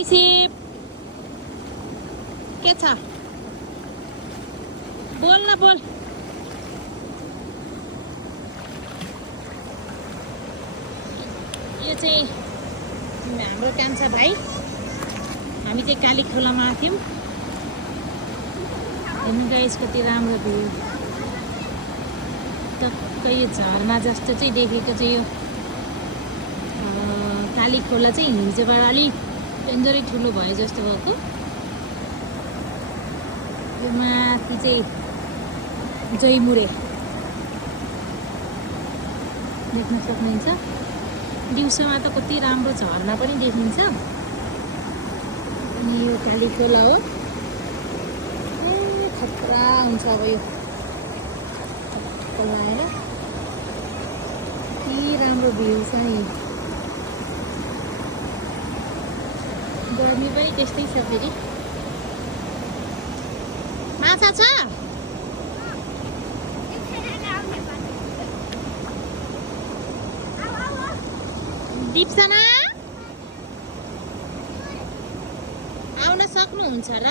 receive के छ बोल न बोल यो चाहिँ हाम्रो कान्छा भाइ हामी चाहिँ काली खोलामा थियौँ हेर्नु गाइस कति राम्रो भ्यू टक्कै यो झरना जस्तो चाहिँ देखेको चाहिँ यो काली खोला चाहिँ हिजोबाट अलिक डेन्जरै ठुलो भयो जस्तो भएको यो माथि चाहिँ जयमुरे देख्न सक्नुहुन्छ दिउँसोमा त कति राम्रो झरना पनि देखिन्छ अनि यो काली खोला हो खतरा हुन्छ अब यो खोला आएर कति राम्रो भ्यू छ नि गर्मी पनि त्यस्तै छ फेरि माछा छ दिप्सना आउन सक्नुहुन्छ र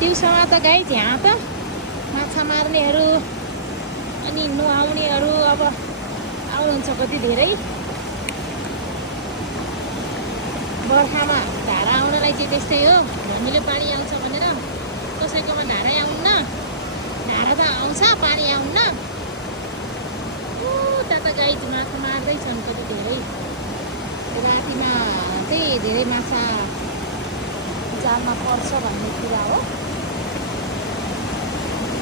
दिउँसोमा त गाई यहाँ त माछा मार्नेहरू अनि नुहाउनेहरू अब आउनुहुन्छ कति धेरै बर्खामा धारा आउनलाई चाहिँ त्यस्तै हो धमिलो पानी आउँछ भनेर कसैकोमा धारै आउन्न धारा त आउँछ पानी आउन्न उता त गाई माछा मार्दैछन् कति धेरै रातिमा चाहिँ धेरै माछा जालमा पर्छ भन्ने कुरा हो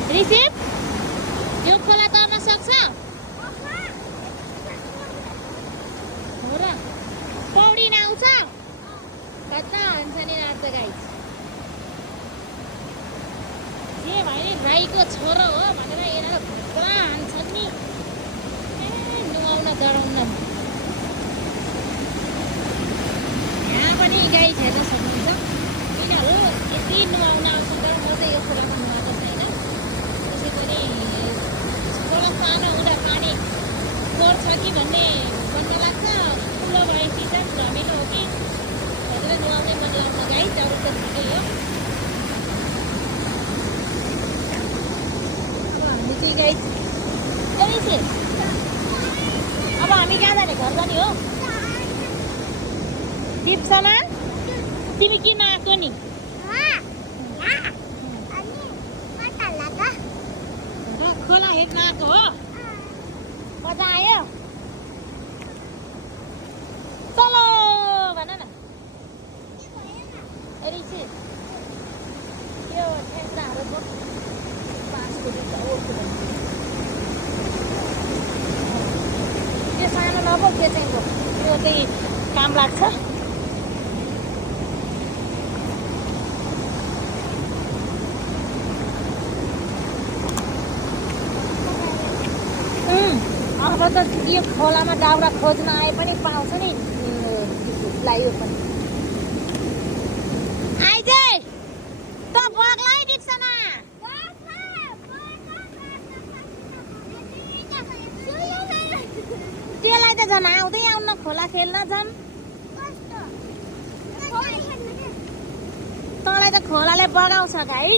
रिसिभ यो खोला तर्न सक्छ हो र पौडिन आउँछ कता हुन्छ नि नाच्छ गाई जे भयो नि राईको छोरो हो भनेर यिनीहरू पुरा हान्छन् नि नुहाउन डराउन यहाँ पनि गाई खेल्न सक्नुहुन्छ यिनीहरू यति नुहाउन आउँछन् तर म चाहिँ यो खोलामा नुहाएको छैन त्यसै पनि खोला सानो हुँदा पानी पर्छ कि भन्ने भन्न लाग्छ ठुलो भएपछि त धमिलो हो कि भनेर नुहाउनै मन लाग्छ गाई अरू त ठिकै हो अब हामी चाहिँ गाई अब हामी कहाँ जाने घर जाने हो दिप्सना तिमी किन आएको नि खोला हेर्न आएको हो मजा आयो चलो भन न यो ठेक्राहरू बाँसको त्यो सानो नभो के चाहिँ यो चाहिँ काम लाग्छ अब त यो खोलामा दाउरा खोज्न आए पनि पाउँछ नि यो पनि आइज त बग्लै दिप्सना त्यसलाई त झन् आउँदै आउन खोला खेल्न झन् तँलाई त खोलाले बगाउँछ गाई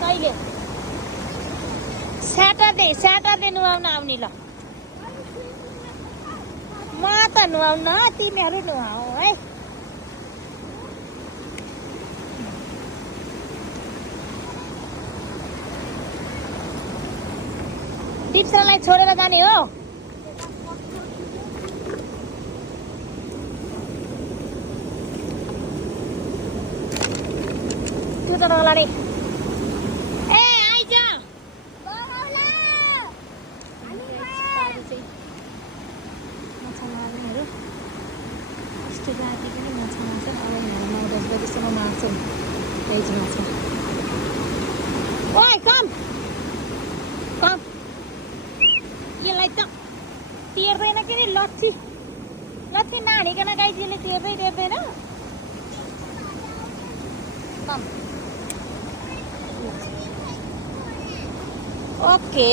कहिले स्याटरडे नुहाउन आउने ल म त नुहाउन तिमीहरू नुहाऊ है दिप्सनालाई छोडेर जाने हो त्यो त नला नि राति पनि माछा मार्छ अब 9-10 बजीसम्म मार्छौँ गाइज माछा ओइ कम यसलाई त तेर्दैन के अरे लच्छी लच्छी नहालिकन गाईजीले तेर्दैन ओके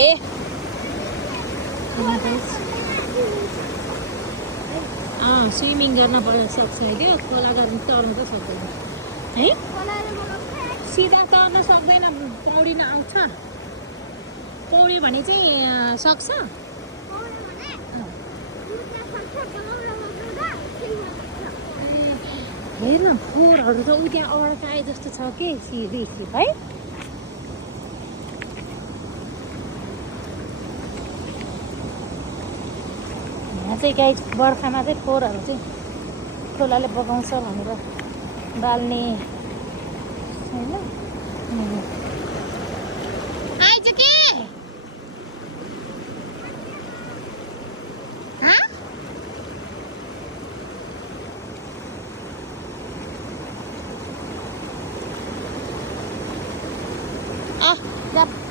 स्विमिङ गर्न सक्छ क्या खोला गर्न तर्नु त सक्दैन है सिधा तर्न सक्दैन पौडिन आउँछ पौडी भने चाहिँ सक्छ हेर्न फोहोरहरू त उ त्यहाँ अड्काए जस्तो छ के सिधै है यहाँ चाहिँ गाई बर्खामा चाहिँ फोहोरहरू चाहिँ खोलाले बगाउँछ भनेर बाल्ने होइन आइज के जा